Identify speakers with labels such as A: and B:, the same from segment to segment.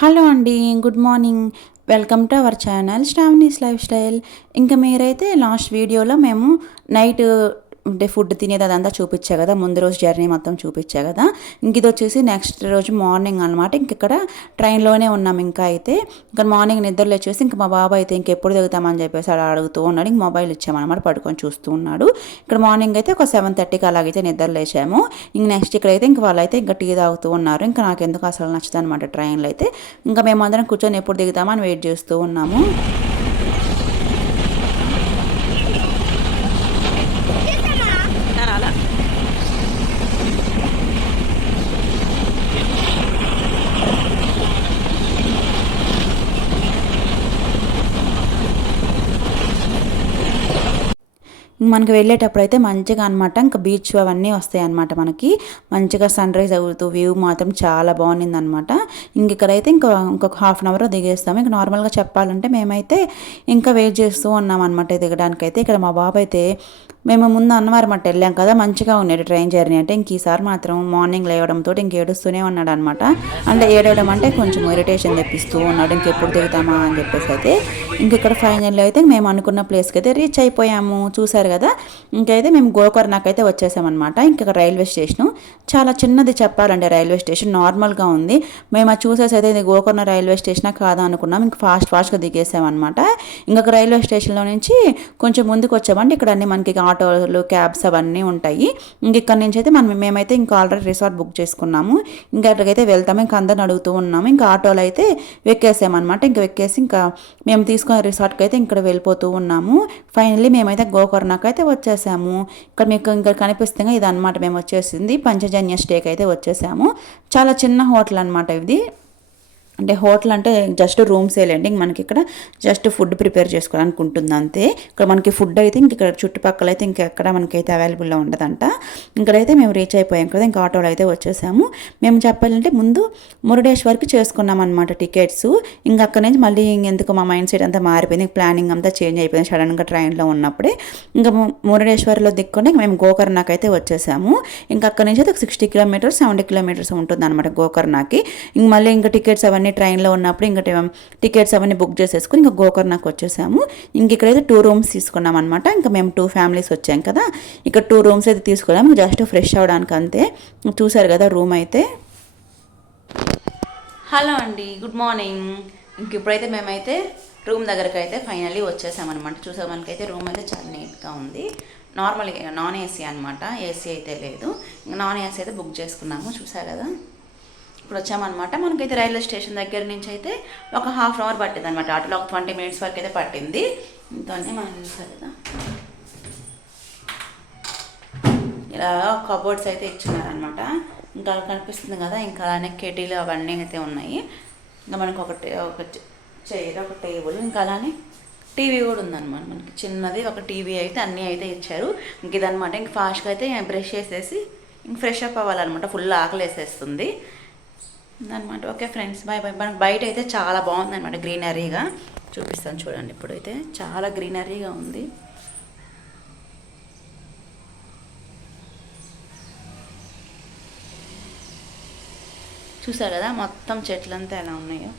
A: Hello అండి good morning. Welcome to our channel Sravani's lifestyle. ఇంకా మీరైతే లాస్ట్ వీడియోలో మేము నైట్ అంటే ఫుడ్ తినేది అదంతా చూపించా కదా ముందు రోజు జర్నీ మొత్తం చూపించా కదా. ఇంక ఇది వచ్చేసి నెక్స్ట్ రోజు మార్నింగ్ అనమాట ఇంక ఇక్కడ ట్రైన్లోనే ఉన్నాం ఇంకా అయితే. ఇంకా మార్నింగ్ నిద్రలో వచ్చేసి ఇంకా మా బాబాయ్ అయితే ఇంకెప్పుడు దిగుతామని చెప్పేసి అలా అడుగుతూ ఉన్నాడు. ఇంక మొబైల్ ఇచ్చామన్నమాట పడుకొని చూస్తూ ఉన్నాడు. ఇక్కడ మార్నింగ్ అయితే ఒక సెవెన్ థర్టీకి అలాగైతే నిద్ర లేచాము. ఇంక నెక్స్ట్ ఇక్కడ అయితే ఇంక వాళ్ళైతే ఇంకా టీ తాగుతూ ఉన్నారు. ఇంకా నాకు ఎందుకు అసలు నచ్చదు అనమాట ట్రైన్లో అయితే. ఇంకా మేమందరం కూర్చొని ఎప్పుడు దిగుతామని వెయిట్ చేస్తూ ఉన్నాము. మనకి వెళ్ళేటప్పుడు అయితే మంచిగా అనమాట ఇంకా బీచ్ అవన్నీ వస్తాయి అనమాట మనకి. మంచిగా సన్ రైజ్ అవుతూ వ్యూ మాత్రం చాలా బాగుంది అనమాట ఇంక ఇక్కడైతే ఇంకా ఇంకొక హాఫ్ అన్ అవర్ దిగేస్తాము ఇంకా నార్మల్గా చెప్పాలంటే మేమైతే ఇంకా వెయిట్ చేస్తూ ఉన్నాం అనమాట దిగడానికైతే ఇక్కడ మా బాబు అయితే మేము ముందు అన్నవారం అట్ట వెళ్ళాం కదా మంచిగా ఉండేది ట్రైన్ జర్నీ అంటే. ఇంక ఈసారి మాత్రం మార్నింగ్ లేవడంతో ఇంక ఏడుస్తూనే ఉన్నాడు అనమాట అంటే ఏడవడం అంటే కొంచెం ఇరిటేషన్ తెప్పిస్తూ ఉన్నాడు. ఇంకెప్పుడు దిగుతామా అని చెప్పేసి అయితే ఇంక ఇక్కడ ఫైనల్ అయితే మేము అనుకున్న ప్లేస్కి అయితే రీచ్ అయిపోయాము. చూసారు కదా? ఇంకైతే మేము గోకర్ణకైతే అయితే వచ్చేసామన్నమాట ఇంక రైల్వే స్టేషన్ చాలా చిన్నది చెప్పాలంటే రైల్వే స్టేషన్. నార్మల్గా ఉంది. మేము అది చూసేసి అయితే ఇది గోకర్ణ రైల్వే స్టేషనా కాదా అనుకున్నాం. ఇంక ఫాస్ట్ ఫాస్ట్గా దిగేసామన్నమాట ఇంకొక రైల్వే స్టేషన్లో నుంచి కొంచెం ముందుకు వచ్చామంటే ఇక్కడ అన్ని మనకి ఆటోలు క్యాబ్స్ అవన్నీ ఉంటాయి. ఇంక ఇక్కడ నుంచి అయితే మనం మేమైతే ఇంకా ఆల్రెడీ రిసార్ట్ బుక్ చేసుకున్నాము. ఇంకా అక్కడికైతే వెళ్తాము. ఇంకా అందరిని అడుగుతూ ఉన్నాము. ఇంకా ఆటోలో అయితే వెక్కేసామన్నమాట. ఇంకా వెక్కేసి ఇంకా మేము తీసుకున్న రిసార్ట్కి అయితే ఇక్కడ వెళ్ళిపోతూ ఉన్నాము. ఫైనల్లీ మేమైతే గోకర్ణకు అయితే వచ్చేసాము. ఇక్కడ మీకు ఇంకా కనిపిస్తుంది ఇది అనమాట మేము వచ్చేసింది పంచజన్య స్టేకి అయితే వచ్చేసాము. చాలా చిన్న హోటల్ అనమాట ఇది. అంటే హోటల్ అంటే జస్ట్ రూమ్స్ వేయలేండి ఇంక మనకి ఇక్కడ జస్ట్ ఫుడ్ ప్రిపేర్ చేసుకోవడానికి ఉంటుంది అంతే. ఇక్కడ మనకి ఫుడ్ అయితే ఇంక ఇక్కడ చుట్టుపక్కల అయితే ఇంకెక్కడ మనకైతే అవైలబుల్లో ఉండదంట. ఇక్కడైతే మేము రీచ్ అయిపోయాం కదా ఇంకా ఆటోలో అయితే వచ్చేసాము. మేము చెప్పాలంటే ముందు మురుడేశ్వర్కి చేసుకున్నాం అనమాట టికెట్స్. ఇంకా అక్కడ నుంచి మళ్ళీ ఇంకెందుకు మా మైండ్ సెట్ అంతా మారిపోయింది. ప్లానింగ్ అంతా చేంజ్ అయిపోయింది సడన్గా ట్రైన్లో ఉన్నప్పుడే. ఇంకా మురుడేశ్వర్లో దిక్కుని మేము గోకర్ణాకి అయితే వచ్చేసాము. ఇంకా అక్కడ నుంచి అయితే ఒక సిక్స్టీ కిలోమీటర్స్ సెవెంటీ కిలోమీటర్స్ ఉంటుంది అనమాట గోకర్ణకి. ఇంక మళ్ళీ ఇంకా టికెట్స్ అవన్నీ అవన్నీ ట్రైన్లో ఉన్నప్పుడు ఇంకా టికెట్స్ అవన్నీ బుక్ చేసేసుకుని ఇంకా గోకర్ణకు వచ్చేసాము. ఇంక ఇక్కడైతే టూ రూమ్స్ తీసుకున్నాం అనమాట ఇంకా మేము టూ ఫ్యామిలీస్ వచ్చాం కదా. ఇక్కడ టూ రూమ్స్ అయితే తీసుకున్నాము. జస్ట్ ఫ్రెష్ అవ్వడానికి అంతే. చూసారు కదా రూమ్ అయితే. హలో అండి. Good morning. ఇంక ఇప్పుడైతే మేమైతే రూమ్ దగ్గరకు అయితే ఫైనల్లీ వచ్చేసామన్నమాట చూసే మనకైతే రూమ్ అయితే చాలా నీట్గా ఉంది. నార్మల్ నాన్ ఏసీ అనమాట ఏసీ అయితే లేదు. ఇంకా నాన్ ఏసీ అయితే బుక్ చేసుకున్నాము. చూసారు కదా. ఇప్పుడు వచ్చామన్నమాట మనకైతే రైల్వే స్టేషన్ దగ్గర నుంచి అయితే ఒక హాఫ్ అన్ అవర్ పట్టింది అనమాట ఆటోలో ఒక ట్వంటీ మినిట్స్ వరకు అయితే పట్టింది. ఇంతనే మనం చూసారు కదా ఇలా కబోర్డ్స్ అయితే ఇచ్చినారనమాట ఇంకా కనిపిస్తుంది కదా ఇంకా అలానే కెటీలు అవన్నీ అయితే ఉన్నాయి. ఇంకా మనకు ఒకటి ఒక చైర్ ఒక టేబుల్ ఇంకా అలానే టీవీ కూడా ఉందన్నమాట మనకి. చిన్నది ఒక టీవీ అయితే అన్నీ అయితే ఇచ్చారు. ఇంక ఇదనమాట ఇంక ఫాస్ట్గా అయితే బ్రష్ చేసేసి ఇంక ఫ్రెష్ అప్ అవ్వాలన్నమాట. ఫుల్ ఆకలి వేసేస్తుంది అనమాట ఓకే ఫ్రెండ్స్ బాయ్ బాయ్ మనకు బయట అయితే చాలా బాగుందన్నమాట గ్రీనరీగా. చూపిస్తాను చూడండి ఇప్పుడైతే. చాలా గ్రీనరీగా ఉంది. చూసారు కదా మొత్తం చెట్లంతా ఎలా ఉన్నాయో.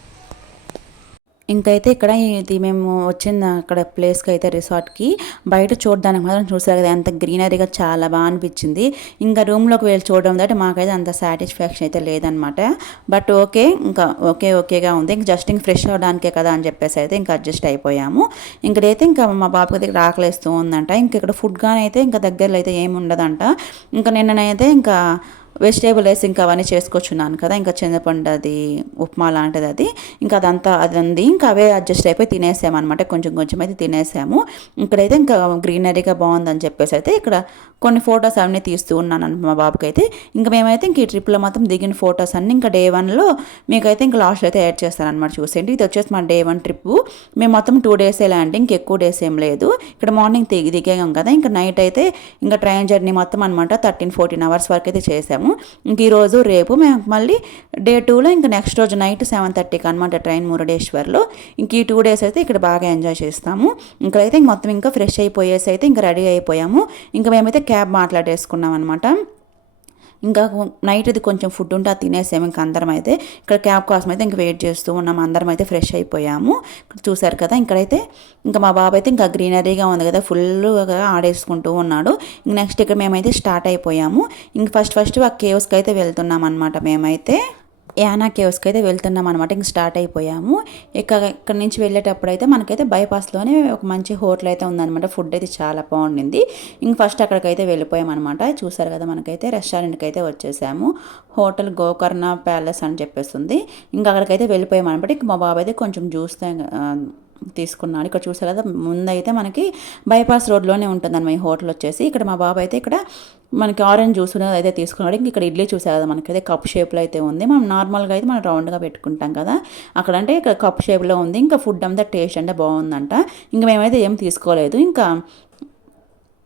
A: ఇంకైతే ఇక్కడ ఇది మేము వచ్చిన అక్కడ ప్లేస్కి అయితే రిసార్ట్కి బయట చూడడానికి మాత్రం చూసారు కదా ఎంత గ్రీనరీగా చాలా బాగా అనిపించింది. ఇంకా రూమ్లోకి వెళ్ళి చూడడం దాటి మాకైతే అంత సాటిస్ఫాక్షన్ అయితే లేదనమాట బట్ ఓకే ఇంకా ఓకే ఓకేగా ఉంది. ఇంకా జస్ట్ ఇంక ఫ్రెష్ అవ్వడానికే కదా అని చెప్పేసి అయితే ఇంకా అడ్జస్ట్ అయిపోయాము. ఇంకడైతే ఇంకా మా బాబుకి దగ్గర రాకలేస్తూ ఉందంట. ఇంక ఇక్కడ ఫుడ్ కానీ అయితే ఇంకా దగ్గరలో అయితే ఏమి ఉండదంట ఇంకా నిన్ననైతే ఇంకా వెజిటేబుల్ వేసి ఇంకా అవన్నీ చేసుకొచ్చున్నాను కదా. ఇంకా చింతపండు అది ఉప్మా లాంటిది అది. ఇంకా అదంతా అది ఉంది ఇంకా అవే అడ్జస్ట్ అయిపోయి తినేసామన్నమాట. కొంచెం కొంచెం అయితే తినేసాము. ఇక్కడైతే ఇంకా గ్రీనరీగా బాగుందని చెప్పేసి అయితే ఇక్కడ కొన్ని ఫొటోస్ అవన్నీ తీస్తూ ఉన్నాను మా బాబుకి అయితే ఇంకా మేమైతే ఇంక ఈ ట్రిప్లో మొత్తం దిగిన ఫొటోస్ అన్నీ ఇంకా డే వన్లో మీకైతే ఇంకా లాస్ట్ అయితే యాడ్ చేస్తాను అనమాట చూసేయండి. ఇది వచ్చేసి మా డే వన్ ట్రిప్ మేము మొత్తం టూ డేస్ ల్యాండింగ్ ఇంక ఎక్కువ డేస్ ఏం లేదు. ఇక్కడ మార్నింగ్ దిగి దిగాం కదా. ఇంకా నైట్ అయితే ఇంకా ట్రైన్ జర్నీ మొత్తం అనమాట థర్టీన్ ఫోర్టీన్ అవర్స్ వరకు అయితే చేసాము. చేసాము ఇంక ఈరోజు రేపు మేము మళ్ళీ డే టూలో ఇంకా నెక్స్ట్ రోజు నైట్ సెవెన్ థర్టీకి అనమాట ట్రైన్ మురుడేశ్వర్లో. ఇంక ఈ టూ డేస్ అయితే ఇక్కడ బాగా ఎంజాయ్ చేస్తాము. ఇక్కడైతే మొత్తం ఇంకా ఫ్రెష్ అయిపోయేసి అయితే ఇంకా రెడీ అయిపోయాము. ఇంకా మేమైతే క్యాబ్ మాట్లాడేసుకున్నాం అనమాట ఇంకా నైట్ అది కొంచెం ఫుడ్ ఉంటే అది తినేసాము. ఇంకా అందరం అయితే ఇక్కడ క్యాబ్ కోసం అయితే ఇంకా వెయిట్ చేస్తూ ఉన్నాం అందరం అయితే ఫ్రెష్ అయిపోయాము. ఇక్కడ చూసారు కదా ఇక్కడైతే ఇంకా మా బాబు అయితే ఇంకా గ్రీనరీగా ఉంది కదా ఫుల్గా ఆడేసుకుంటూ ఉన్నాడు. ఇంక నెక్స్ట్ ఇక్కడ మేమైతే స్టార్ట్ అయిపోయాము. ఇంక ఫస్ట్ ఫస్ట్ ఆ కేవ్స్కి అయితే వెళ్తున్నాం అనమాట మేమైతే. యానా కేవ్స్కి అయితే వెళ్తున్నాం అనమాట ఇంక స్టార్ట్ అయిపోయాము. ఇక ఇక్కడ నుంచి వెళ్ళేటప్పుడు అయితే మనకైతే బైపాస్లోనే ఒక మంచి హోటల్ అయితే ఉందన్నమాట. ఫుడ్ అయితే చాలా బాగుండింది. ఇంక ఫస్ట్ అక్కడికైతే వెళ్ళిపోయాం అనమాట చూసారు కదా మనకైతే రెస్టారెంట్కి అయితే వచ్చేసాము. హోటల్ గోకర్ణ ప్యాలెస్ అని చెప్పేస్తుంది ఇంకా అక్కడికైతే వెళ్ళిపోయాం అనమాట ఇంక మా బాబు అయితే కొంచెం జ్యూస్ తీసుకున్నాడు. ఇక్కడ చూసారు కదా ముందైతే మనకి బైపాస్ రోడ్లోనే ఉంటుంది ఈ హోటల్ వచ్చేసి. ఇక్కడ మా బాబు అయితే ఇక్కడ మనకి ఆరెంజ్ జ్యూస్ అయితే తీసుకున్నాడు. ఇంక ఇక్కడ ఇడ్లీ చూసారు కదా మనకైతే కప్ షేప్లో అయితే ఉంది. మనం నార్మల్గా అయితే మనం రౌండ్గా పెట్టుకుంటాం కదా. అక్కడ అంటే ఇక్కడ కప్ షేప్లో ఉంది. ఇంకా ఫుడ్ అంతా టేస్ట్ అంటే బాగుందంట. ఇంకా మేమైతే ఏం తీసుకోలేదు. ఇంకా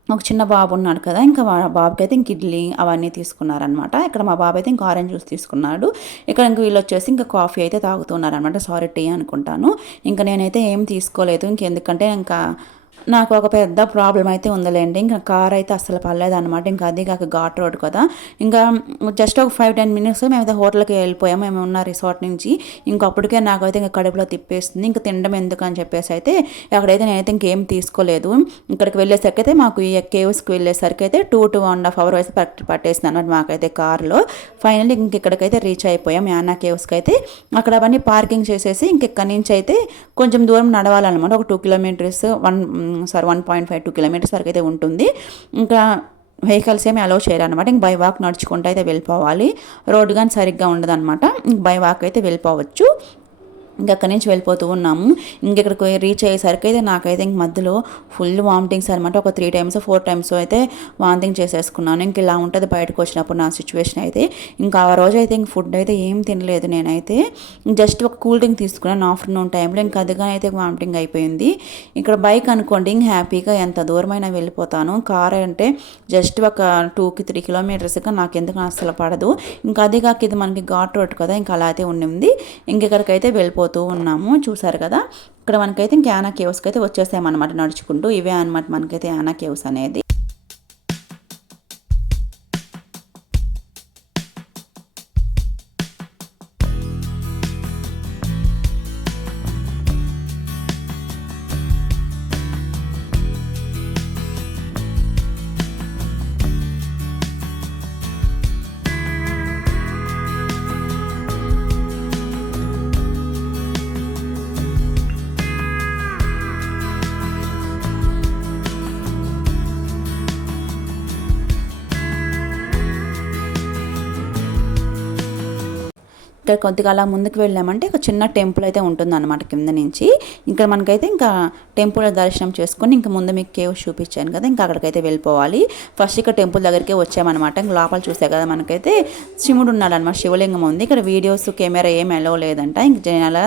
A: ఒక చిన్న బాబు ఉన్నాడు కదా ఇంకా బాబుకి అయితే ఇంక ఇడ్లీ అవన్నీ తీసుకున్నారనమాట ఇక్కడ మా బాబు అయితే ఇంకా ఆరెంజ్ జ్యూస్ తీసుకున్నాడు. ఇక్కడ ఇంక వీళ్ళు వచ్చేసి ఇంకా కాఫీ అయితే తాగుతున్నారనమాట సారీ టీ అనుకుంటాను. ఇంకా నేనైతే ఏం తీసుకోలేదు. ఇంకెందుకంటే ఇంకా నాకు ఒక పెద్ద ప్రాబ్లం అయితే ఉందిలేండి. ఇంకా కార్ అయితే అసలు పర్లేదన్నమాట ఇంకా అది కాక ఘాట్ రోడ్ కదా. ఇంకా జస్ట్ ఒక ఫైవ్ టెన్ మినిట్స్ మేము అయితే హోటల్కి వెళ్ళిపోయాము. మేము ఉన్న రిసార్ట్ నుంచి ఇంకప్పటికే నాకైతే ఇంకా కడుపులో తిప్పేస్తుంది. ఇంకా తినడం ఎందుకు అని చెప్పేసి అయితే అక్కడైతే నేనైతే ఇంకేం తీసుకోలేదు. ఇక్కడికి వెళ్ళేసరికి అయితే మాకు ఈ కేవ్స్కి వెళ్ళేసరికి అయితే two two and half hour అయితే పట్టేసింది అనమాట మాకైతే కార్లో. ఫైనల్లీ ఇంక ఇక్కడికైతే రీచ్ అయిపోయాం యానా కేవ్స్కి అయితే అక్కడ అవన్నీ పార్కింగ్ చేసేసి ఇంక ఇక్కడి నుంచి అయితే కొంచెం దూరం నడవాలన్నమాట. ఒక two kilometres one sir one point five two kilometres వరకు అయితే ఉంటుంది. ఇంకా వెహికల్స్ ఏమి అలౌ అనమాట ఇంక బై వాక్ నడుచుకుంటూ అయితే వెళ్ళిపోవాలి. రోడ్డు కానీ సరిగ్గా ఉండదు అనమాట ఇంక బై వాక్ అయితే వెళ్ళిపోవచ్చు. ఇంకా అక్కడి నుంచి వెళ్ళిపోతూ ఉన్నాము. ఇంకెక్కడికి రీచ్ అయ్యేసరికి అయితే నాకైతే ఇంక మధ్యలో ఫుల్ వామిటింగ్స్ అనమాట ఒక త్రీ టైమ్స్ ఫోర్ టైమ్స్ అయితే వామిటింగ్ చేసేసుకున్నాను. ఇంక ఇలా ఉంటుంది బయటకు వచ్చినప్పుడు నా సిచ్యువేషన్ అయితే. ఇంకా ఆ రోజు అయితే ఇంక ఫుడ్ అయితే ఏం తినలేదు నేనైతే. జస్ట్ ఒక కూల్ డ్రింక్ తీసుకున్నాను ఆఫ్టర్నూన్ టైంలో ఇంకా అదిగానే అయితే వామిటింగ్ అయిపోయింది. ఇక్కడ బైక్ అనుకోండి ఇంక హ్యాపీగా ఎంత దూరమైనా వెళ్ళిపోతాను. కార్ అంటే జస్ట్ ఒక టూకి త్రీ కిలోమీటర్స్గా నాకు ఎందుకు అసలు పడదు. ఇంకా అదిగాక ఇది మనకి ఘాట్ రోడ్ కదా ఇంకా అలా అయితే ఉండింది. ఇంకెక్కడికైతే వెళ్ళిపోతుంది వెళ్ళిపోతూ ఉన్నాము. చూసారు కదా? ఇక్కడ మనకైతే ఇంకా యానా కేవ్స్కి అయితే వచ్చేసామన్నమాట నడుచుకుంటూ. ఇవే అనమాట మనకైతే యానా కేవ్స్ అనేది. ఇక్కడ కొద్దిగా అలా ముందుకు వెళ్ళామంటే ఒక చిన్న టెంపుల్ అయితే ఉంటుంది అనమాట కింద నుంచి. ఇంకా మనకైతే ఇంకా టెంపుల్ దర్శనం చేసుకొని ఇంకా ముందు మీకు కేవ్ చూపించాను కదా ఇంకా అక్కడికైతే వెళ్ళిపోవాలి. ఫస్ట్ ఇక్కడ టెంపుల్ దగ్గరికి వచ్చామన్నమాట. ఇంకా లోపల చూసే కదా మనకైతే శివుడు ఉన్నాడు అనమాట శివలింగం ఉంది. ఇక్కడ వీడియోస్ కెమెరా ఏం ఎలవ్ లేదంట. ఇంక అలా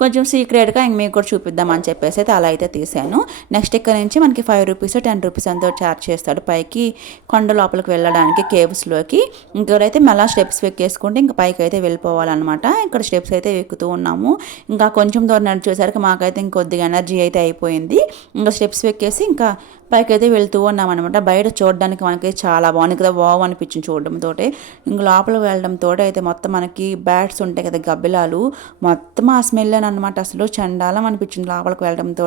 A: కొంచెం సీక్రెట్గా ఇంక మీకు కూడా చూపిద్దామని చెప్పేసి అయితే అలా అయితే తీసాను. నెక్స్ట్ ఇక్కడ నుంచి మనకి ఫైవ్ రూపీస్ టెన్ రూపీస్ అంతా ఛార్జ్ చేస్తాడు. పైకి కొండ లోపలికి వెళ్ళడానికి కేవ్స్లోకి ఇంకెవరైతే మళ్ళీ స్టెప్స్ ఎక్కేసుకుంటే ఇంకా పైకి అయితే వెళ్ళిపోవాలన్నమాట. ఇక్కడ స్టెప్స్ అయితే ఎక్కుతూ ఉన్నాము. ఇంకా కొంచెం దూరం నడిచేసరికి మాకైతే ఇంకొద్దిగా ఎనర్జీ అయితే అయిపోయింది. ఇంకా స్టెప్స్ ఎక్కేసి ఇంకా పైకి అయితే వెళ్తూ ఉన్నాం అనమాట బయట చూడడానికి మనకి చాలా బాగుంది కదా వావ్ అనిపించింది చూడడంతో ఇంకా లోపల వెళ్ళడంతో అయితే మొత్తం మనకి బ్యాట్స్ ఉంటాయి కదా గబ్బిలాలు. మొత్తం ఆ స్మెల్ వెళ్ళాను అనమాట అసలు చండాలం అనిపించింది లోపలికి వెళ్ళడంతో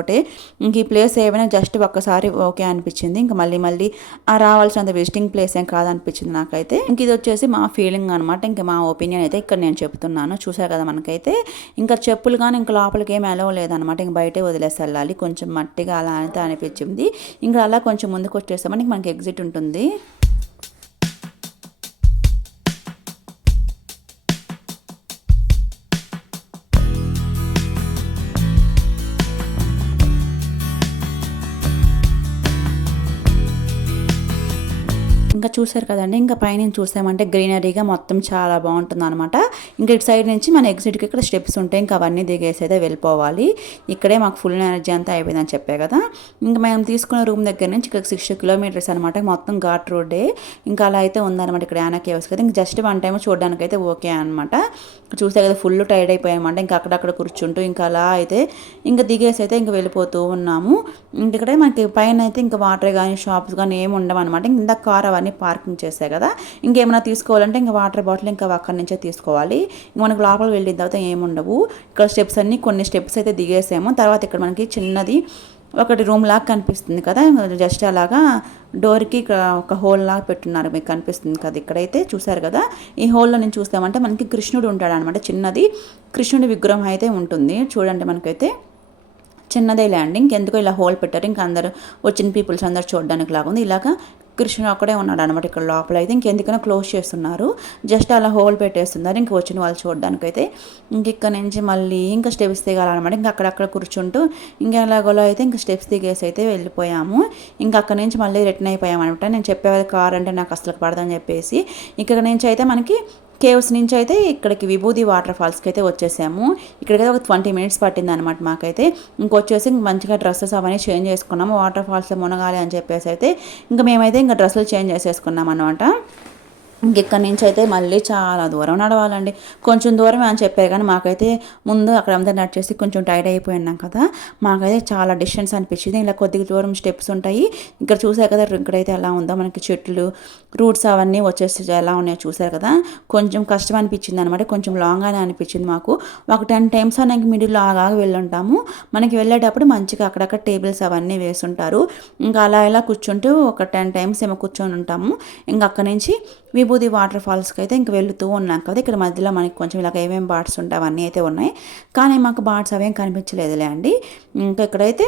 A: ఇంక ఈ ప్లేస్ ఏమైనా జస్ట్ ఒక్కసారి ఓకే అనిపించింది. ఇంకా మళ్ళీ మళ్ళీ ఆ రావాల్సినంత విజిటింగ్ ప్లేస్ ఏం కాదనిపించింది నాకైతే. ఇంక ఇది వచ్చేసి మా ఫీలింగ్ అనమాట ఇంకా మా ఒపీనియన్ అయితే ఇక్కడ నేను చెప్తున్నాను. చూసా కదా మనకైతే. ఇంకా చెప్పులు కానీ ఇంకా లోపలికి ఏం అలవ్ లేదనమాట ఇంక బయటే వదిలేసి వెళ్ళాలి. కొంచెం మట్టిగా అలా అయితే అనిపించింది. ఇంకా అలా కొంచెం ముందుకు వచ్చేసామని మనకి ఎగ్జిట్ ఉంటుంది. ఇంకా చూసారు కదండి ఇంకా పైన చూసామంటే గ్రీనరీగా మొత్తం చాలా బాగుంటుంది అనమాట ఇంకా ఇటు సైడ్ నుంచి మన ఎగ్జిట్కి ఇక్కడ స్టెప్స్ ఉంటాయి ఇంకా అవన్నీ దిగేసి అయితే వెళ్ళిపోవాలి. ఇక్కడే మాకు ఫుల్ ఎనర్జీ అంతా అయిపోయిందని చెప్పే కదా. ఇంకా మేము తీసుకున్న రూమ్ దగ్గర నుంచి ఇక్కడ సిక్స్ కిలోమీటర్స్ అనమాట మొత్తం ఘాట్ రోడ్డే ఇంకా అలా అయితే ఉందన్నమాట ఇక్కడ యానా కేవ్స్ కదా. ఇంకా జస్ట్ వన్ టైం చూడడానికి అయితే ఓకే అనమాట చూస్తే కదా ఫుల్ టైర్డ్ అయిపోయామంట ఇంకా అక్కడక్కడ కూర్చుంటూ ఇంకా అలా అయితే ఇంకా దిగేసి అయితే ఇంకా వెళ్ళిపోతూ ఉన్నాము. ఇక్కడ ఇక్కడే మనకి పైన అయితే ఇంకా వాటర్ కానీ షాప్స్ కానీ ఏమి ఉండవు అనమాట ఇంకా కార్ అవన్నీ పార్కింగ్ చేసే కదా. ఇంకేమైనా తీసుకోవాలంటే ఇంకా వాటర్ బాటిల్ ఇంకా అక్కడి నుంచే తీసుకోవాలి. మనకు లోపల వెళ్ళిన తర్వాత ఏముండవు. ఇక్కడ స్టెప్స్ అన్నీ కొన్ని స్టెప్స్ అయితే దిగేసాము. తర్వాత ఇక్కడ మనకి చిన్నది ఒకటి రూమ్ లాగా కనిపిస్తుంది కదా. జస్ట్ అలాగా డోర్కి ఒక హోల్ లాగా పెట్టున్నారు మీకు కనిపిస్తుంది కదా ఇక్కడైతే చూసారు కదా. ఈ హోల్లో నేను చూస్తామంటే మనకి కృష్ణుడు ఉంటాడు అనమాట చిన్నది. కృష్ణుడి విగ్రహం అయితే ఉంటుంది. చూడండి మనకైతే చిన్నదే ల్యాండింగ్. ఎందుకో ఇలా హోల్ పెట్టారు. ఇంకా అందరు వచ్చిన పీపుల్స్ అందరు చూడడానికి లాగుంది ఇలాగా కృష్ణుడు అక్కడే ఉన్నాడు అనమాట ఇక్కడ లోపల. అయితే ఇంకెందుకైనా క్లోజ్ చేస్తున్నారు. జస్ట్ అలా హోల్ పెట్టేస్తున్నారు. ఇంక వచ్చిన వాళ్ళు చూడడానికైతే అయితే ఇంక ఇక్కడ నుంచి మళ్ళీ ఇంకా స్టెప్స్ దిగాలన్నమాట. ఇంకా అక్కడక్కడ కూర్చుంటూ ఇంకా ఎలాగోలో అయితే ఇంకా స్టెప్స్ దిగేసి అయితే వెళ్ళిపోయాము. ఇంకా అక్కడ నుంచి మళ్ళీ రిటర్న్ అయిపోయాము అనమాట నేను చెప్పేది కార్ అంటే నాకు అసలు పడదని చెప్పేసి. ఇక్కడ నుంచి అయితే మనకి కేవ్స్ నుంచి అయితే ఇక్కడికి విభూది వాటర్ ఫాల్స్కి అయితే వచ్చేసాము. ఇక్కడికైతే ఒక ట్వంటీ మినిట్స్ పట్టింది అనమాట మాకైతే. ఇంకొచ్చేసి మంచిగా డ్రెస్సెస్ అవన్నీ చేంజ్ చేసుకున్నాము. వాటర్ ఫాల్స్లో మునగాలి అని చెప్పేసి అయితే ఇంకా మేమైతే ఇంకా డ్రెస్సులు చేంజ్ చేసేసుకున్నాం అనమాట ఇంకెక్కడి నుంచి అయితే మళ్ళీ చాలా దూరం నడవాలండి. కొంచెం దూరం అని చెప్పారు కానీ మాకైతే ముందు అక్కడ అంతా నడిచేసి కొంచెం టైర్డ్ అయిపోయినాం కదా. మాకైతే చాలా డిస్టెన్స్ అనిపించింది. ఇలా కొద్దిగా దూరం స్టెప్స్ ఉంటాయి. ఇక్కడ చూసారు కదా ఇక్కడైతే ఎలా ఉందో మనకి చెట్లు రూట్స్ అవన్నీ వచ్చేసి ఎలా ఉన్నాయో చూసారు కదా. కొంచెం కష్టం అనిపించింది అనమాట కొంచెం లాంగ్గానే అనిపించింది మాకు. ఒక టెన్ టైమ్స్ అనేది మిడిల్లో ఆగా వెళ్ళుంటాము. మనకి వెళ్ళేటప్పుడు మంచిగా అక్కడక్కడ టేబుల్స్ అవన్నీ వేసుంటారు. ఇంకా అలా ఇలా కూర్చుంటూ ఒక టెన్ టైమ్స్ ఏమో కూర్చొని ఉంటాము. ఇంకా అక్కడ నుంచి విభూది వాటర్ ఫాల్స్కి అయితే ఇంక వెళుతూ ఉన్నాం కదా. ఇక్కడ మధ్యలో మనకి కొంచెం ఇలాగ ఏమేమి బాట్స్ ఉంటాయి అవన్నీ అయితే ఉన్నాయి. కానీ మాకు బాట్స్ అవేం కనిపించలేదులే అండి. ఇంకా ఇక్కడైతే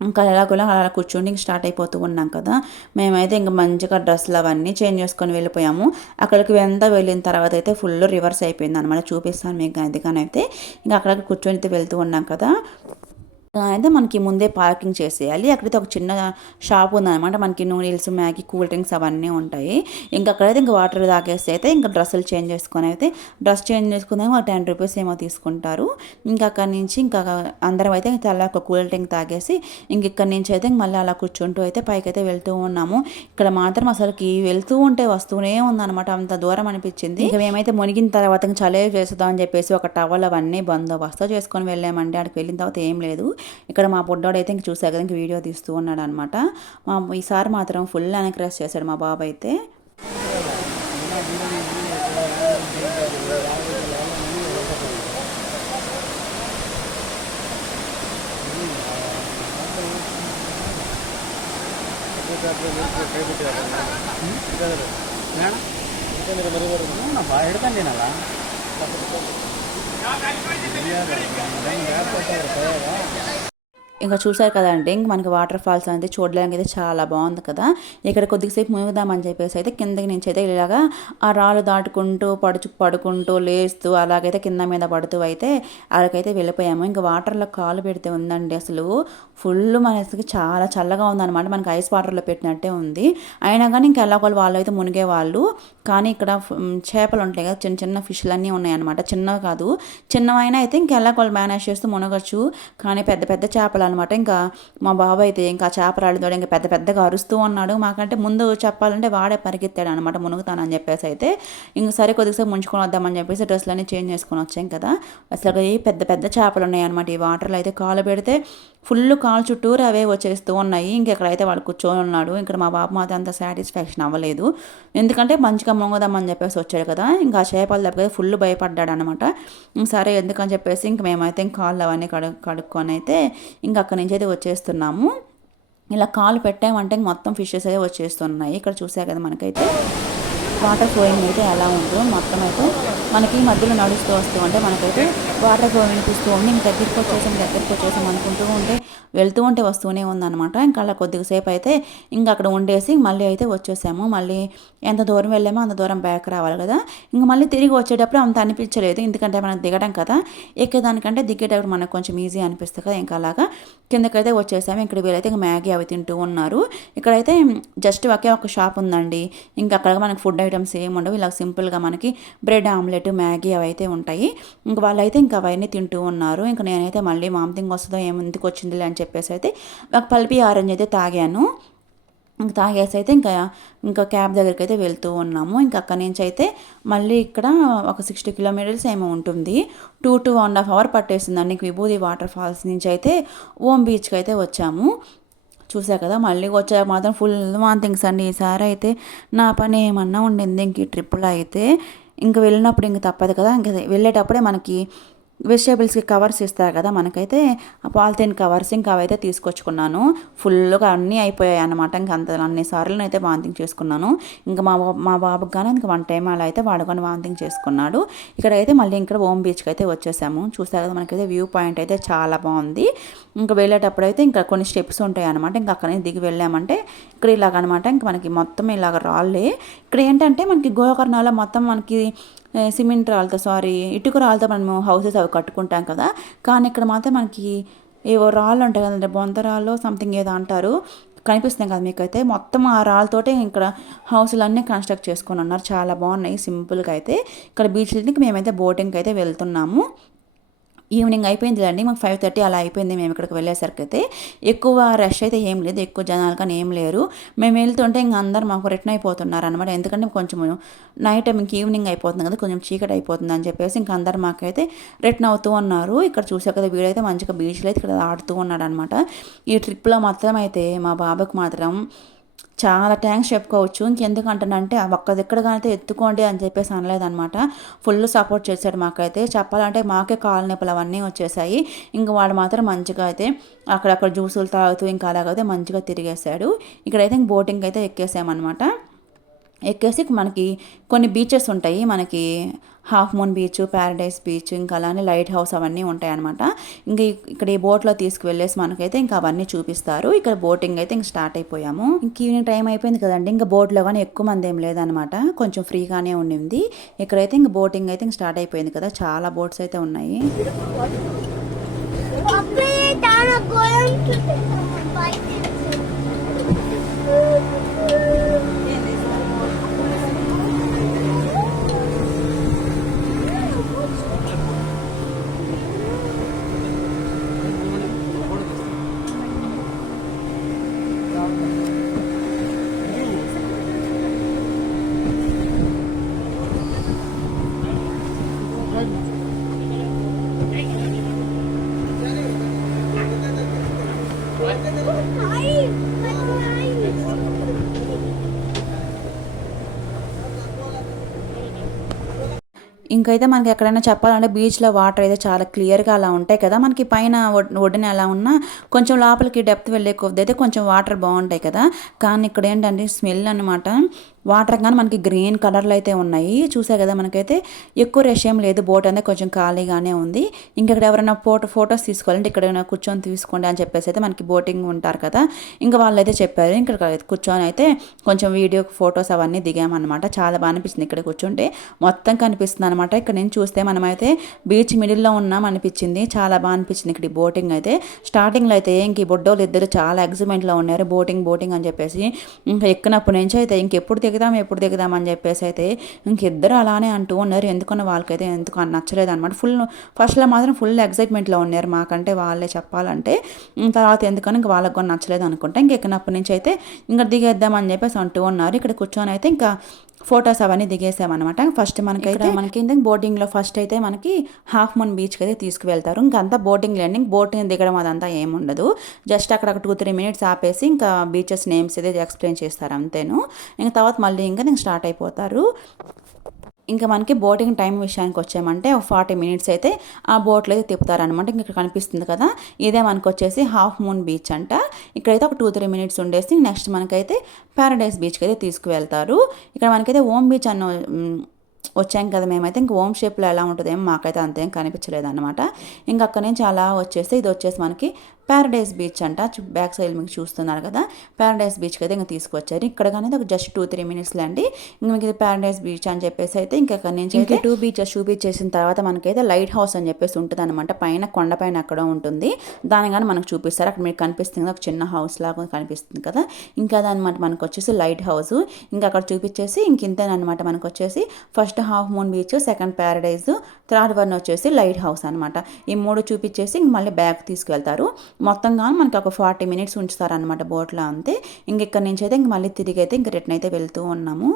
A: ఇంకా ఎలాగోలా అలా కూర్చొని స్టార్ట్ అయిపోతూ ఉన్నాం కదా. మేమైతే ఇంకా మంచిగా డ్రెస్సులు అవన్నీ చేంజ్ చేసుకొని వెళ్ళిపోయాము. అక్కడికి వెంత వెళ్ళిన తర్వాత అయితే ఫుల్ రివర్స్ అయిపోయింది అనమాట చూపిస్తాను మీకు అందుకని కానీ అయితే ఇంకా అక్కడ కూర్చొని అయితే వెళ్తూ ఉన్నాం కదా. అయితే మనకి ముందే పార్కింగ్ చేసేయాలి. అక్కడైతే ఒక చిన్న షాప్ ఉందన్నమాట. మనకి నూడిల్స్ మ్యాగీ కూల్ డ్రింక్స్ అవన్నీ ఉంటాయి. ఇంకా అక్కడైతే ఇంకా వాటర్ తాగేస్తే అయితే ఇంకా డ్రెస్సులు చేంజ్ చేసుకొని అయితే డ్రెస్ చేంజ్ చేసుకుందాం ఒక టెన్ రూపీస్ ఏమో తీసుకుంటారు. ఇంకా అక్కడి నుంచి ఇంకా అందరం అయితే చాలా ఒక కూల్ డ్రింక్ తాగేసి ఇంక ఇక్కడి నుంచి అయితే మళ్ళీ అలా కూర్చుంటూ అయితే పైకి అయితే వెళ్తూ ఉన్నాము. ఇక్కడ మాత్రం అసలుకి వెళ్తూ ఉంటే వస్తూనే ఉందన్నమాట. అంత దూరం అనిపించింది. ఇంకా మేమైతే మునిగిన తర్వాత చలే చేస్తాం అని చెప్పేసి ఒక టవల్ అవన్నీ బందోబస్తు చేసుకొని వెళ్ళామండి. అక్కడికి వెళ్ళిన తర్వాత ఏం లేదు. ఇక్కడ మా పొడ్డోడు అయితే ఇంక చూసా కదా ఇంక వీడియో తీస్తూ ఉన్నాడు అనమాట మా ఈసారి మాత్రం ఫుల్ ఎన్కరేజ్ చేశాడు మా బాబు అయితే
B: ஏர்போர்ட்டாக ஒரு தயாரா
A: ఇంకా చూసారు కదండి ఇంక మనకి వాటర్ ఫాల్స్ అనేది చూడడానికి అయితే చాలా బాగుంది కదా. ఇక్కడ కొద్దిసేపు మునుగుదామని చెప్పేసి అయితే కిందకి నుంచి అయితే ఇలాగా ఆ రాళ్ళు దాటుకుంటూ పడుచు పడుకుంటూ లేస్తూ అలాగైతే కింద మీద పడుతూ అయితే అక్కడికైతే వెళ్ళిపోయాము. ఇంకా వాటర్లో కాలు పెడితే ఉందండి అసలు. ఫుల్ మనసుకి చాలా చల్లగా ఉందన్నమాట. మనకి ఐస్ వాటర్లో పెట్టినట్టే ఉంది. అయినా కానీ ఇంకా ఎలాగోళ్ళు వాళ్ళు అయితే మునిగే వాళ్ళు కానీ ఇక్కడ చేపలు ఉంటాయి కదా చిన్న చిన్న ఫిష్లు అన్నీ ఉన్నాయన్నమాట. చిన్నవి కాదు. చిన్నవైనా అయితే ఇంకా ఎలాగోళ్ళు మేనేజ్ చేస్తూ మునగచ్చు. కానీ పెద్ద పెద్ద చేపలు అనమాట ఇంకా మా బాబు అయితే ఇంకా చేపరాడితో ఇంకా పెద్ద పెద్దగా అరుస్తూ ఉన్నాడు. మాకంటే ముందు చెప్పాలంటే వాడే పరిగెత్తాడు అనమాట మునుగుతానని చెప్పేసి అయితే. ఇంక సరే కొద్దిసేపు ముంచుకొని వద్దామని చెప్పేసి డ్రెస్లన్నీ చేంజ్ చేసుకొని వచ్చాం కదా. అసలు పెద్ద పెద్ద చేపలు ఉన్నాయి అనమాట ఈ వాటర్లో అయితే కాలు పెడితే ఫుల్ కాలు చుట్టూరు అవే వచ్చేస్తూ ఉన్నాయి. ఇంకెక్కడైతే వాడు కూర్చొని ఉన్నాడు ఇక్కడ మా బాబు మాత్రం అంత సాటిస్ఫాక్షన్ అవ్వలేదు. ఎందుకంటే మంచిగా మొంగదామని చెప్పేసి వచ్చాడు కదా ఇంకా ఆ చేపలు దెబ్బకి ఫుల్ భయపడ్డాడు అనమాట సరే ఎందుకని చెప్పేసి ఇంక మేమైతే ఇంక కాళ్ళు అవన్నీ కడు కడుక్కొని అయితే ఇంకా అక్కడి నుంచి అయితే వచ్చేస్తున్నాము. ఇలా కాలు పెట్టామంటే మొత్తం ఫిషెస్ అయితే వచ్చేస్తున్నాయి. ఇక్కడ చూసా కదా మనకైతే వాటర్ ఫ్లోయింగ్ అయితే ఎలా ఉందో మొత్తం అయితే మనకి మధ్యలో నడుస్తూ వస్తూ అంటే మనకైతే వాటర్ ఫ్లో వినిపిస్తూ ఉండి ఇంక దగ్గరికి వచ్చేసాం దగ్గరికి వచ్చేసాం అనుకుంటూ ఉంటే వెళ్తూ ఉంటే వస్తూనే ఉందన్నమాట. ఇంకా అలా కొద్దిగా సేపు అయితే ఇంకా అక్కడ ఉండేసి మళ్ళీ అయితే వచ్చేసాము. మళ్ళీ ఎంత దూరం వెళ్ళామో అంత దూరం బ్యాక్ రావాలి కదా. ఇంకా మళ్ళీ తిరిగి వచ్చేటప్పుడు అంత అనిపించలేదు. ఎందుకంటే మనం దిగడం కదా. ఎక్కేదానికంటే దిగేటప్పుడు మనకు కొంచెం ఈజీ అనిపిస్తుంది కదా ఇంకా అలాగా. కిందకైతే వచ్చేసాము. ఇక్కడ వీళ్ళైతే ఇంకా మ్యాగీ అవి తింటూ ఉన్నారు. ఇక్కడైతే జస్ట్ ఒకే ఒక షాప్ ఉందండి. ఇంకా అక్కడ మనకి ఫుడ్ ఐటమ్స్ ఏమి ఉండవు ఇలా సింపుల్గా మనకి బ్రెడ్ ఆమ్లెట్ మ్యాగీ అవి అయితే ఉంటాయి. ఇంకా వాళ్ళైతే ఇంకా అవన్నీ తింటూ ఉన్నారు. ఇంకా నేనైతే మళ్ళీ మామతింగ్ వస్తుందో ఏమి ఎందుకు వచ్చిందిలే అని చెప్పేసి అయితే ఒక పల్పి ఆరెంజ్ అయితే తాగాను. ఇంకా తాగేసి అయితే ఇంకా ఇంకా క్యాబ్ దగ్గరికి అయితే వెళ్తూ ఉన్నాము. ఇంకా అక్కడి నుంచి అయితే మళ్ళీ ఇక్కడ ఒక సిక్స్టీ కిలోమీటర్స్ ఏమో ఉంటుంది. Two two and half hour పట్టేసిందండి. Vibhuti water falls నుంచి అయితే ఓం బీచ్కి అయితే వచ్చాము. చూసా కదా మళ్ళీ వచ్చాక మాత్రం ఫుల్ వాంతింగ్స్ అండి. ఈసారి అయితే నా పని ఏమన్నా ఉండింది ఇంక ఈ ట్రిప్పులో అయితే. ఇంక వెళ్ళినప్పుడు ఇంక తప్పదు కదా. ఇంక వెళ్ళేటప్పుడే మనకి వెజిటేబుల్స్కి కవర్స్ ఇస్తారు కదా మనకైతే. పాలిథిన్ కవర్స్ ఇంకా అవైతే తీసుకొచ్చుకున్నాను. ఫుల్గా అన్నీ అయిపోయాయి అన్నమాట. ఇంకా అంత అన్ని సార్లు అయితే వాంతింగ్ చేసుకున్నాను. ఇంకా మా మా బాబుకి కానీ ఇంకా వన్ టైం అలా అయితే వాడుకొని వాంతింగ్ చేసుకున్నాడు. ఇక్కడైతే మళ్ళీ ఇక్కడ ఓమ్ బీచ్కి అయితే వచ్చేసాము. చూస్తారు కదా మనకైతే వ్యూ పాయింట్ అయితే చాలా బాగుంది. ఇంకా వెళ్ళేటప్పుడు అయితే ఇంకా కొన్ని స్టెప్స్ ఉంటాయి అనమాట ఇంకా అక్కడ నుంచి దిగి వెళ్ళామంటే ఇక్కడ ఇలాగ అనమాట ఇంకా మనకి మొత్తం ఇలాగ రాళ్ళే. ఇక్కడ ఏంటంటే మనకి గోకర్ణాలో మొత్తం మనకి సిమెంట్ రాళ్ళతో సారీ ఇటుక రాళ్ళతో మనము హౌసెస్ అవి కట్టుకుంటాం కదా. కానీ ఇక్కడ మాత్రం మనకి ఏవో రాళ్ళు ఉంటాయి కదంటే బొంత రాళ్ళు సంథింగ్ ఏదో అంటారు. కనిపిస్తున్నాయి కదా మీకైతే. మొత్తం ఆ రాళ్ళతోటే ఇక్కడ హౌస్లన్నీ కన్స్ట్రక్ట్ చేసుకుని ఉన్నారు. చాలా బాగున్నాయి సింపుల్గా అయితే. ఇక్కడ బీచ్లకి మేమైతే బోటింగ్కి అయితే వెళ్తున్నాము. ఈవినింగ్ అయిపోయిందిలేండి మాకు ఫైవ్ థర్టీ అలా అయిపోయింది. మేము ఇక్కడికి వెళ్ళేసరికి అయితే ఎక్కువ రష్ అయితే ఏం లేదు. ఎక్కువ జనాలు కానీ ఏం లేరు. మేము వెళ్తుంటే ఇంకా అందరు మాకు రిటర్న్ అయిపోతున్నారు అనమాట ఎందుకంటే కొంచెం నైట్ టైం ఇంక ఈవినింగ్ అయిపోతుంది కదా. కొంచెం చీకటి అయిపోతుంది అని చెప్పేసి ఇంకా అందరు మాకైతే రిటర్న్ అవుతూ ఉన్నారు. ఇక్కడ చూసే కదా వీడైతే మంచిగా బీచ్లో అయితే ఇక్కడ ఆడుతూ ఉన్నాడు అనమాట ఈ ట్రిప్లో మాత్రం అయితే మా బాబుకి మాత్రం చాలా థ్యాంక్స్ చెప్పుకోవచ్చు. ఇంకెందుకంటానంటే ఒక్క దగ్గరగానైతే ఎత్తుకోండి అని చెప్పేసి అనలేదన్నమాట. ఫుల్ సపోర్ట్ చేశాడు మాకైతే. చెప్పాలంటే మాకే కాలు నొప్పులు అవన్నీ వచ్చేసాయి. ఇంక వాడు మాత్రం మంచిగా అయితే అక్కడక్కడ జ్యూసులు తాగుతూ ఇంకా అలాగైతే మంచిగా తిరిగేశాడు. ఇక్కడైతే ఇంక బోటింగ్ అయితే ఎక్కేసామన్నమాట. ఎక్కేసి మనకి కొన్ని బీచెస్ ఉంటాయి. మనకి half moon beach paradise beach ఇంకా అలానే లైట్ హౌస్ అవన్నీ ఉంటాయన్నమాట. ఇంకా ఇక్కడ ఈ బోట్లో తీసుకువెళ్ళేసి మనకైతే ఇంకా అవన్నీ చూపిస్తారు. ఇక్కడ బోటింగ్ అయితే ఇంక స్టార్ట్ అయిపోయాము. ఇంక ఈవినింగ్ టైం అయిపోయింది కదండి. ఇంకా బోట్లో కానీ ఎక్కువ మంది ఏం లేదనమాట కొంచెం ఫ్రీగానే ఉండింది. ఇక్కడైతే ఇంక బోటింగ్ అయితే ఇంక స్టార్ట్ అయిపోయింది కదా. చాలా బోట్స్ అయితే ఉన్నాయి.
C: Papi, down a going
A: ఇంకైతే మనకి ఎక్కడైనా చెప్పాలంటే బీచ్లో వాటర్ అయితే చాలా క్లియర్గా అలా ఉంటాయి కదా. మనకి పైన ఒడ్డున ఎలా ఉన్నా కొంచెం లోపలికి డెప్త్ వెళ్ళే కొద్ది అయితే కొంచెం వాటర్ బాగుంటాయి కదా. కానీ ఇక్కడ ఏంటంటే స్మెల్ అనమాట వాటర్ కానీ మనకి గ్రీన్ కలర్లో అయితే ఉన్నాయి. చూసే కదా మనకైతే ఎక్కువ రష్ ఏం లేదు. బోట్ అనేది కొంచెం ఖాళీగానే ఉంది. ఇంకా ఇక్కడ ఎవరైనా ఫోటో ఫొటోస్ తీసుకోవాలంటే ఇక్కడ కూర్చొని తీసుకోండి అని చెప్పేసి అయితే మనకి బోటింగ్ ఉంటారు కదా. ఇంకా వాళ్ళు అయితే చెప్పారు ఇక్కడ కూర్చొని అయితే కొంచెం వీడియో ఫొటోస్ అవన్నీ దిగామన్నమాట. చాలా బాగా అనిపించింది ఇక్కడ కూర్చుంటే. మొత్తం కనిపిస్తుంది అనమాట ఇక్కడ నేను చూస్తే మనమైతే బీచ్ మిడిల్లో ఉన్నాం అనిపించింది. చాలా బాగా అనిపించింది ఇక్కడ బోటింగ్ అయితే. స్టార్టింగ్లో అయితే ఇంక ఈ బొడ్డోళ్ళు ఇద్దరు చాలా ఎగ్జిమెంట్లో ఉన్నారు. బోటింగ్ బోటింగ్ అని చెప్పేసి ఇంకా ఎక్కినప్పటి నుంచి అయితే ఇంకెప్పుడు దిగుదాం ఎప్పుడు దిగుదాం అని చెప్పేసి అయితే ఇంకిద్దరు అలానే అంటూ ఉన్నారు. ఎందుకన్నా వాళ్ళకైతే ఎందుకు నచ్చలేదు అనమాట ఫుల్ ఫస్ట్లో మాత్రం ఫుల్ ఎగ్జైట్మెంట్లో ఉన్నారు మాకంటే వాళ్ళే చెప్పాలంటే. తర్వాత ఎందుకని ఇంక వాళ్ళకి కూడా నచ్చలేదు అనుకుంటా. ఇంక ఎక్కినప్పటి నుంచి అయితే ఇంకా దిగేద్దాం అని చెప్పేసి అంటూ ఉన్నారు. ఇక్కడ కూర్చొని అయితే ఇంకా ఫొటోస్ అవన్నీ దిగేసామన్నమాట. ఫస్ట్ మనకైతే మనకి బోటింగ్లో ఫస్ట్ అయితే మనకి హాఫ్ మూన్ బీచ్కి అయితే తీసుకువెళ్తారు. ఇంకా అంతా బోటింగ్ ల్యాండింగ్ బోటింగ్ దిగడం అదంతా ఏముండదు. జస్ట్ అక్కడ టూ త్రీ మినిట్స్ ఆపేసి ఇంకా బీచెస్ నేమ్స్ అయితే ఎక్స్ప్లెయిన్ చేస్తారు అంతేను. ఇంకా తర్వాత మళ్ళీ ఇంకా నేను స్టార్ట్ అయిపోతారు. ఇంకా మనకి బోటింగ్ టైం విషయానికి వచ్చామంటే ఒక ఫార్టీ మినిట్స్ అయితే ఆ బోట్లో అయితే తిప్పుతారనమాట ఇంక ఇక్కడ కనిపిస్తుంది కదా ఇదే మనకు వచ్చేసి హాఫ్ మూన్ బీచ్ అంట. ఇక్కడైతే ఒక టూ త్రీ మినిట్స్ ఉండేసి నెక్స్ట్ మనకైతే ప్యారడైస్ బీచ్కి అయితే తీసుకువెళ్తారు. ఇక్కడ మనకైతే ఓమ్ బీచ్ అన్న వచ్చాం కదా మేమైతే. ఇంక ఓమ్ షేప్లో ఎలా ఉంటుందేమో మాకైతే అంతేం కనిపించలేదు అనమాట ఇంకా అక్కడి నుంచి అలా వచ్చేసి ఇది వచ్చేసి మనకి ప్యారడైస్ బీచ్ అంట. బ్యాక్ సైడ్ మీకు చూస్తున్నారు కదా. ప్యారడైస్ బీచ్కి అయితే ఇంకా తీసుకొచ్చారు. ఇక్కడ కానీ ఒక జస్ట్ టూ త్రీ మినిట్స్లో అండి. ఇంక మీకు ఇది ప్యారడైస్ బీచ్ అని చెప్పేసి అయితే ఇంకా అక్కడి నుంచి అయితే టూ బీచెస్ చూపించేసిన తర్వాత మనకైతే లైట్ హౌస్ అని చెప్పేసి ఉంటుంది అనమాట పైన కొండ పైన అక్కడ ఉంటుంది. దాని కానీ మనకు చూపిస్తారు. అక్కడ మీకు కనిపిస్తుంది కదా ఒక చిన్న హౌస్ లాగా కనిపిస్తుంది కదా. ఇంకా అదనమాట మనకు వచ్చేసి లైట్ హౌస్ ఇంకా అక్కడ చూపించేసి ఇంక ఇంతేనమాట మనకు వచ్చేసి. First half moon beach second paradise third one వచ్చేసి లైట్ హౌస్ అనమాట ఈ మూడు చూపించేసి ఇంక మళ్ళీ బ్యాక్ తీసుకెళ్తారు. మొత్తంగా మనకి ఒక ఫార్టీ మినిట్స్ ఉంచుతారనమాట బోట్లో అంతే. ఇంక ఇక్కడ నుంచి అయితే ఇంక మళ్ళీ తిరిగి అయితే ఇంక రిటర్న్ అయితే వెళ్తూ ఉన్నాము.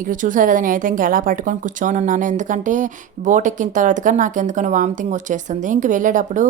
A: ఇక్కడ చూసారు కదా నేనైతే ఇంకా ఎలా పట్టుకొని కూర్చొని ఉన్నాను. ఎందుకంటే బోట్ ఎక్కిన తర్వాత కానీ నాకు ఎందుకని వామిటింగ్ వచ్చేస్తుంది. ఇంక వెళ్ళేటప్పుడు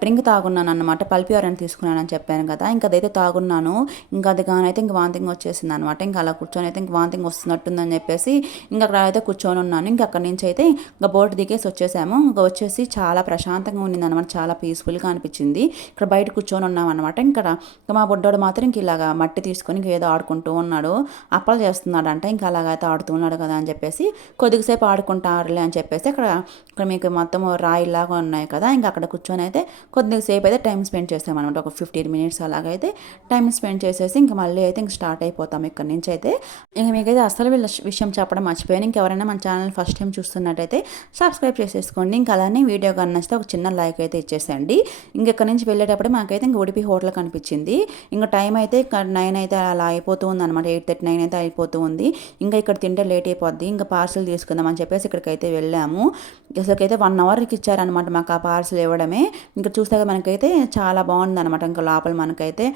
A: డ్రింక్ తాగున్నాను అనమాట పల్పిఆర్ తీసుకున్నాను అని చెప్పాను కదా ఇంకా అదైతే తాగున్నాను. ఇంకా అది కానైతే ఇంక వాంతింగ్ వచ్చేసింది అనమాట ఇంకా అలా కూర్చొని అయితే ఇంక వాంతింగ్ వస్తున్నట్టుందని చెప్పేసి ఇంకా అక్కడ అయితే కూర్చొని ఉన్నాను. ఇంకా అక్కడి నుంచి అయితే ఇంకా బోట్ దిగేసి వచ్చేసాము. ఇంకా వచ్చేసి చాలా ప్రశాంతంగా ఉండింది అనమాట చాలా పీస్ఫుల్గా అనిపించింది. ఇక్కడ బయట కూర్చొని ఉన్నాం అనమాట ఇక్కడ ఇంకా మా బుడ్డోడు మాత్రం ఇంక ఇలాగా మట్టి తీసుకొని ఇంక ఏదో ఆడుకుంటూ ఉన్నాడు. అప్పలు చేస్తున్నాడు ఇంకా ఇంకా అలాగైతే ఆడుతున్నాడు కదా అని చెప్పేసి కొద్దిసేపు ఆడుకుంటారులే అని చెప్పేసి అక్కడ ఇక్కడ మీకు మొత్తం రాయిలాగా ఉన్నాయి కదా ఇంకా అక్కడ కూర్చొని అయితే కొద్దిసేపు అయితే టైం స్పెండ్ చేసామన్నమాట ఒక ఫిఫ్టీన్ మినిట్స్ అలాగైతే టైం స్పెండ్ చేసేసి ఇంకా మళ్ళీ అయితే ఇంక స్టార్ట్ అయిపోతాం ఇక్కడ నుంచి అయితే. ఇంకా మీకైతే అసలు వీళ్ళ విషయం చెప్పడం మర్చిపోయాను. ఇంకెవరైనా మన ఛానల్ ఫస్ట్ టైం చూస్తున్నట్టయితే సబ్స్క్రైబ్ చేసేసుకోండి. ఇంకా అలానే వీడియో కానీ నచ్చితే ఒక చిన్న లైక్ అయితే ఇచ్చేసేయండి. ఇంక ఇక్కడ నుంచి వెళ్ళేటప్పుడు మాకైతే ఇంక ఉడిపి హోటల్ కనిపించింది. ఇంకా టైం అయితే నైన్ అయితే అలా అయిపోతూ ఉంది అనమాట ఎయిట్ థర్టీ నైన్ అయితే అయిపోతూ ఉంది. ఇంకా ఇక్కడ తింటే లేట్ అయిపోద్ది ఇంకా పార్సల్ తీసుకుందాం అని చెప్పేసి ఇక్కడికైతే వెళ్ళాము. అసలుకైతే వన్ అవర్కి ఇచ్చారనమాట మాకు ఆ పార్సల్ ఇవ్వడమే. ఇంకా చూస్తే మనకైతే చాలా బాగుంది అనమాట ఇంకా లోపల మనకైతే.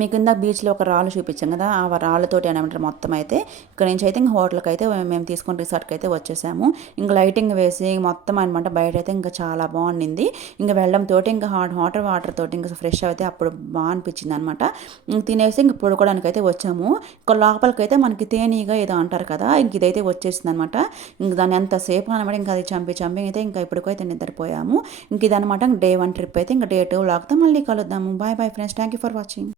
A: మీకు కింద బీచ్లో ఒక రాళ్ళు చూపించాం కదా ఆ రాళ్ళతోటి అనమాట మొత్తం అయితే. ఇక్కడ నుంచి అయితే ఇంకా హోటల్కి అయితే మేము తీసుకుని రిసార్ట్కి అయితే వచ్చేసాము. ఇంకా లైటింగ్ వేసి మొత్తం అనమాట బయట అయితే ఇంకా చాలా బాగుండింది. ఇంకా వెళ్ళడం తోటి ఇంకా హాట్ వాటర్ వాటర్ తోటి ఇంకా ఫ్రెష్ అయితే అప్పుడు బాగా అనిపించింది అనమాట తినేసి ఇంక పొడుకోవడానికి అయితే వచ్చాము. ఇంకా లోపలికి అయితే మనకి తేనీగా ఏదో అంటారు కదా ఇంక ఇదైతే వచ్చేసింది అనమాట ఇంక దాన్ని ఎంతసేపు అనమాట ఇంకా అది చంపి చంపి అయితే ఇంకా ఇప్పటికైతే నిద్రపోయాము. ఇంక ఇదనమాట డే వన్ ట్రిప్ అయితే ఇంకా డే టూ లాగ్తో. మళ్ళీ కలుద్దాము. Bye bye friends thank you for watching